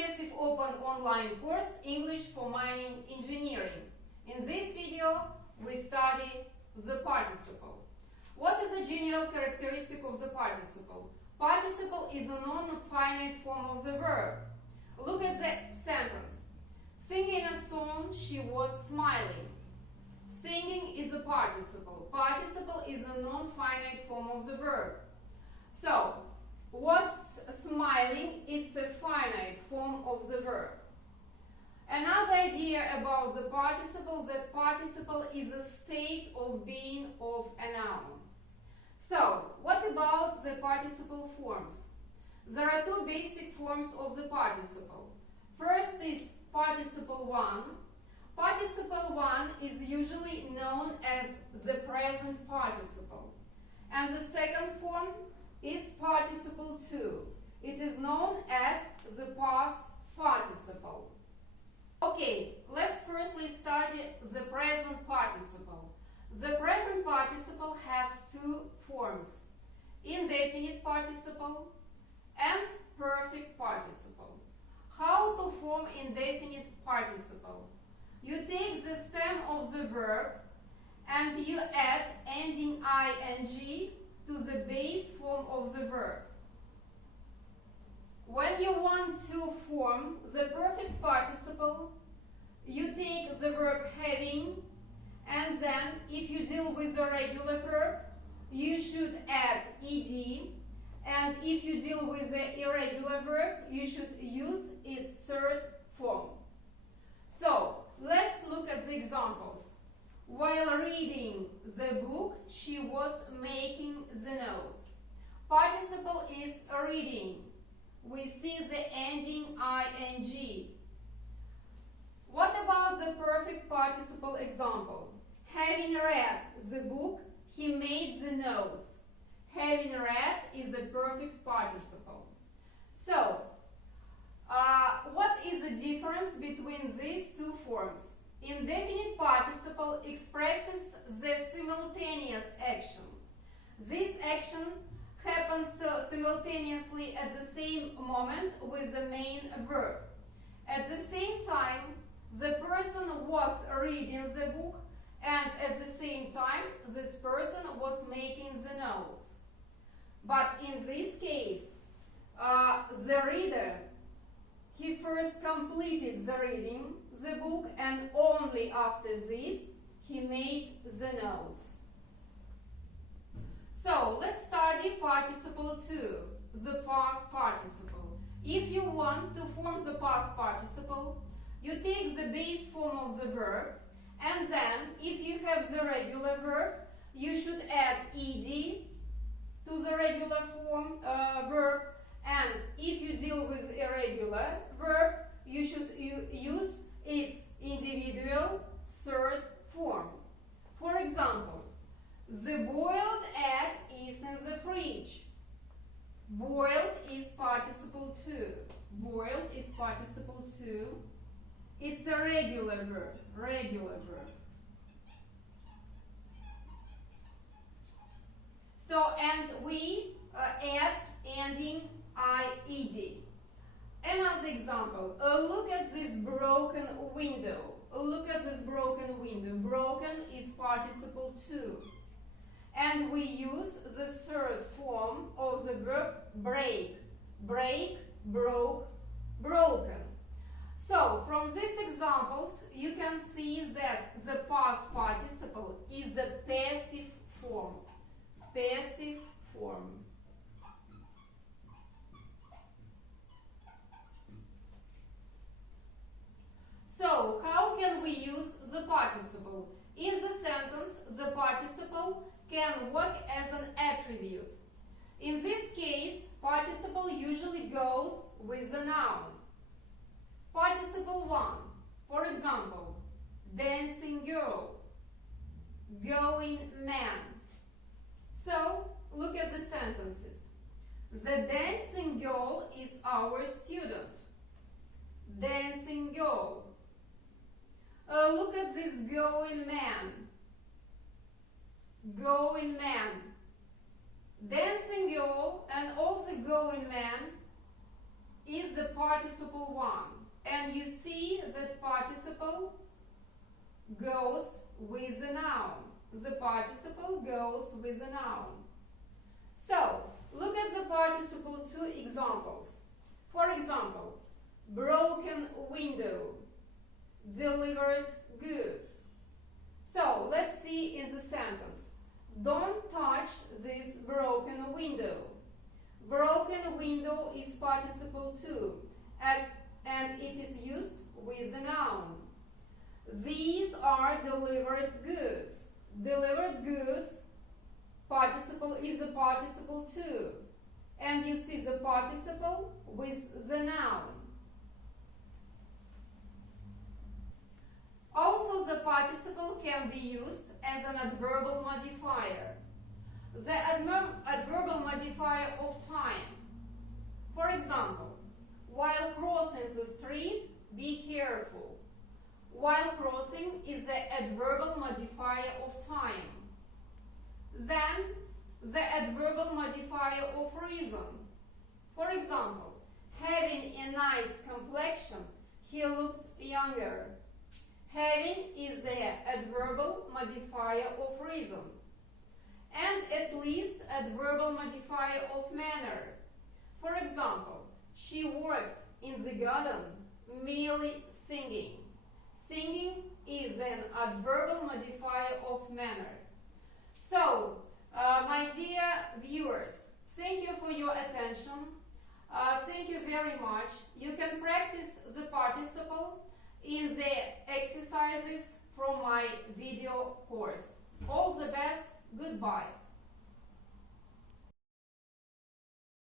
massive open online course English for Mining Engineering. In this video, we study the participle. What is the general characteristic of the participle? Participle is a non-finite form of the verb. Look at the sentence. Singing a song, she was smiling. Singing is a participle. Participle is a non-finite form of the verb. So, was smiling, it's a finite form of the verb. Another idea about the participle, that participle is a state of being of a noun. So, what about the participle forms? There are two basic forms of the participle. First is participle 1. Participle 1 is usually known as the present participle. And the second form is participle 2. It is known as the past participle. Okay, let's firstly study the present participle. The present participle has two forms: indefinite participle and perfect participle. How to form indefinite participle? You take the stem of the verb and you add ending ing to the base form of the verb. When you want to form the perfect participle, you take the verb having, and then if you deal with a regular verb, you should add ed, and if you deal with the irregular verb, you should use its third form. So, let's look at the examples. While reading the book, she was making the notes. Participle is reading. We see the ending ing. What about the perfect participle example? Having read the book, he made the notes. Having read is a perfect participle. So, what is the difference between these two forms? Indefinite participle expresses the simultaneous action. This action happens simultaneously at the same moment with the main verb. At the same time, the person was reading the book, and at the same time, this person was making the notes. But in this case, the reader, he first completed the reading the book, and only after this he made the notes. So let's study participle 2, the past participle. If you want to form the past participle, you take the base form of the verb, and then if you have the regular verb, you should add ed to the regular form verb, and if you deal with irregular verb, you should use its individual third form. For example, the boiled egg is in the fridge. Boiled is participle 2. Boiled is participle 2. It's a regular verb. Regular verb. So, and we add ending ied. Another example. Look at this broken window. Look at this broken window. Broken is participle 2. And we use the third form of the verb break. Break, broke, broken. So, from these examples, you can see that the past participle is the passive form. Passive form. So, how can we use the participle? In the sentence, the participle can work as an attribute. In this case, participle usually goes with a noun. Participle 1, for example, dancing girl, going man. So, look at the sentences. The dancing girl is our student. Dancing girl. Look at this going man. Going man. Dancing girl and also going man is the participle one. And you see that participle goes with the noun. The participle goes with the noun. So, look at the participle 2 examples. For example, broken window, delivered goods. So, let's see in the sentence. Don't touch this broken window. Broken window is participle 2, and it is used with the noun. These are delivered goods. Delivered goods, participle is the participle 2. And you see the participle with the noun. Also, the participle can be used as an adverbial modifier. The adverbial modifier of time. For example, while crossing the street, be careful. While crossing is the adverbial modifier of time. Then, the adverbial modifier of reason. For example, having a nice complexion, he looked younger. Having is the adverbial modifier of reason. And at least adverbial modifier of manner. For example, she worked in the garden merely singing. Singing is an adverbial modifier of manner. So, my dear viewers, thank you for your attention. Thank you very much. You can practice the participle in the exercises from my video course. All the best. Goodbye.